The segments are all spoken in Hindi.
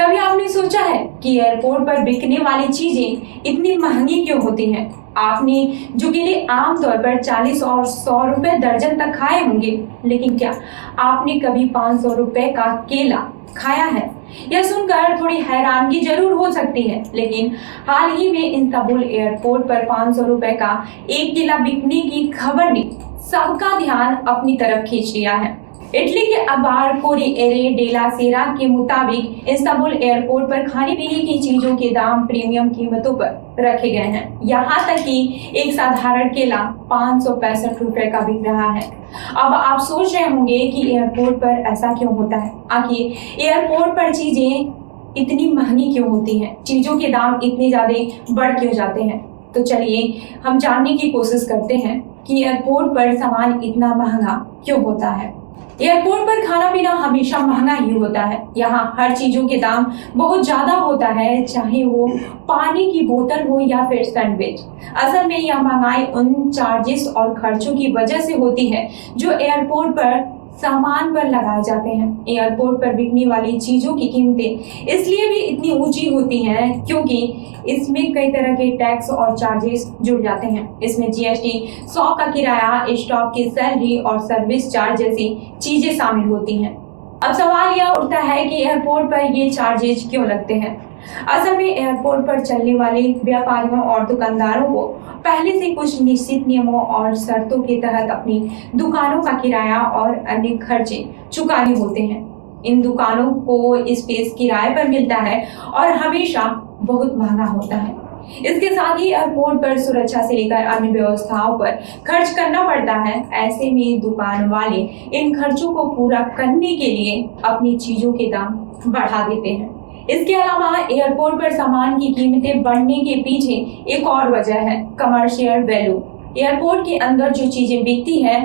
कभी आपने सोचा है कि एयरपोर्ट पर बिकने वाली चीजें इतनी महंगी क्यों होती हैं? आपने जो केले आमतौर पर 40 और 100 रुपए दर्जन तक खाए होंगे, लेकिन क्या आपने कभी 500 रुपए का केला खाया है? यह सुनकर थोड़ी हैरानगी जरूर हो सकती है, लेकिन हाल ही में इस्तांबुल एयरपोर्ट पर 500 रुपए का एक केला बिकने की खबर ने सबका ध्यान अपनी तरफ खींच लिया है। इटली के अखबार कोरिएरे डेला सेरा के मुताबिक इस्तांबुल एयरपोर्ट पर खाने पीने की चीजों के दाम प्रीमियम कीमतों पर रखे गए हैं। यहाँ तक कि एक साधारण केला 565 रुपए का बिक रहा है। अब आप सोच रहे होंगे कि एयरपोर्ट पर ऐसा क्यों होता है? आखिर एयरपोर्ट पर चीजें इतनी महंगी क्यों होती हैं? चीजों के दाम इतने ज्यादा बढ़ क्यों जाते हैं? तो चलिए हम जानने की कोशिश करते हैं कि एयरपोर्ट पर सामान इतना महंगा क्यों होता है। एयरपोर्ट पर खाना पीना हमेशा महंगा ही होता है। यहाँ हर चीजों के दाम बहुत ज्यादा होता है, चाहे वो पानी की बोतल हो या फिर सैंडविच। असल में यह महंगाई उन चार्जेस और खर्चों की वजह से होती है जो एयरपोर्ट पर सामान पर लगाए जाते हैं। एयरपोर्ट पर बिकने वाली चीजों की कीमतें इसलिए भी इतनी ऊंची होती हैं क्योंकि इसमें कई तरह के टैक्स और चार्जेस जुड़ जाते हैं। इसमें जीएसटी, शॉप का किराया, स्टाफ की सैलरी और सर्विस चार्ज जैसी चीजें शामिल होती हैं। अब सवाल यह उठता है कि एयरपोर्ट पर ये चार्जेस क्यों लगते हैं? असल में एयरपोर्ट पर चलने वाले व्यापारियों और दुकानदारों को पहले से कुछ निश्चित नियमों और शर्तों के तहत अपनी दुकानों का किराया और अन्य खर्चे चुकाने होते हैं। इन दुकानों को स्पेस किराए पर मिलता है और हमेशा बहुत महंगा होता है। इसके साथ ही एयरपोर्ट पर सुरक्षा से लेकर अन्य व्यवस्थाओं पर खर्च करना पड़ता है। ऐसे में दुकान वाले इन खर्चों को पूरा करने के लिए अपनी चीजों के दाम बढ़ा देते हैं। इसके अलावा एयरपोर्ट पर सामान की कीमतें बढ़ने के पीछे एक और वजह है, कमर्शियल वैल्यू। एयरपोर्ट के अंदर जो चीजें बिकती हैं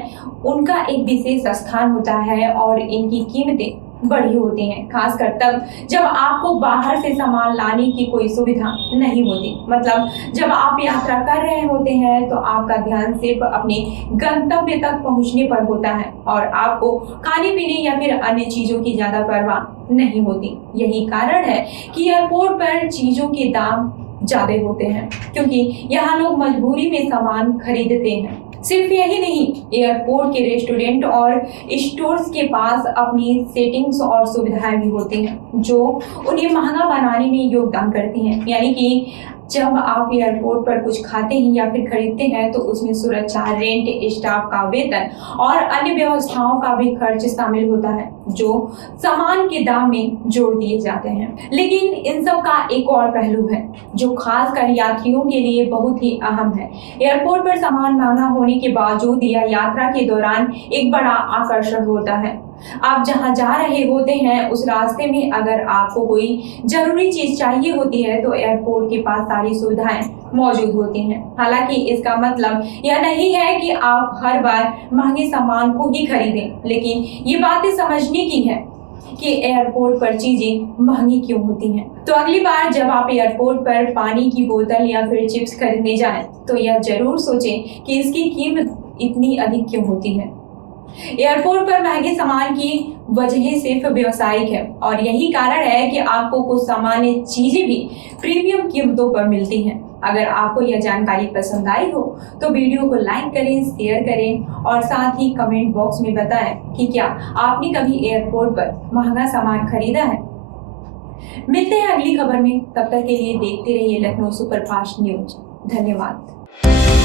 उनका एक विशेष स्थान होता है और इनकी कीमतें बढ़ी होती हैं, खासकर तब जब आपको बाहर से सामान लाने की कोई सुविधा नहीं होती। मतलब जब आप यात्रा कर रहे होते हैं तो आपका ध्यान सिर्फ अपने गंतव्य तक पहुंचने पर होता है और आपको खाने पीने या फिर अन्य चीजों की ज्यादा परवाह नहीं होती। यही कारण है कि एयरपोर्ट पर चीजों के दाम ज्यादा होते हैं, क्योंकि यहाँ लोग मजबूरी में सामान खरीदते हैं। सिर्फ यही नहीं, एयरपोर्ट के रेस्टोरेंट और स्टोर्स के पास अपनी सेटिंग्स और सुविधाएं भी होती हैं जो उन्हें महंगा बनाने में योगदान करती हैं। यानी कि जब आप एयरपोर्ट पर कुछ खाते हैं या फिर खरीदते हैं तो उसमें सुरक्षा, रेंट, स्टाफ का वेतन और अन्य व्यवस्थाओं का भी खर्च शामिल होता है जो सामान के दाम में जोड़ दिए जाते हैं। लेकिन इन सब का एक और पहलू है जो खासकर यात्रियों के लिए बहुत ही अहम है। एयरपोर्ट पर सामान महंगा होने के बावजूद यह यात्रा के दौरान एक बड़ा आकर्षण होता है। आप जहां जा रहे होते हैं उस रास्ते में अगर आपको कोई जरूरी चीज चाहिए होती है तो एयरपोर्ट के पास सारी सुविधाएं मौजूद होती हैं। हालांकि इसका मतलब यह नहीं है कि आप हर बार महंगे सामान को ही खरीदें, लेकिन ये बातें समझने की है कि एयरपोर्ट पर चीजें महंगी क्यों होती हैं। तो अगली बार जब आप एयरपोर्ट पर पानी की बोतल या फिर चिप्स खरीदने जाएं तो यह जरूर सोचें कि इसकी कीमत इतनी अधिक क्यों होती है। एयरपोर्ट पर महंगे सामान की वजह सिर्फ व्यवसायिक है और यही कारण है कि आपको कुछ सामान्य चीजें भी प्रीमियम कीमतों पर मिलती हैं। अगर आपको यह जानकारी पसंद आई हो तो वीडियो को लाइक करें, शेयर करें और साथ ही कमेंट बॉक्स में बताएं कि क्या आपने कभी एयरपोर्ट पर महंगा सामान खरीदा है। मिलते हैं अगली खबर में, तब तक के लिए देखते रहिए लखनऊ सुपरफास्ट न्यूज। धन्यवाद।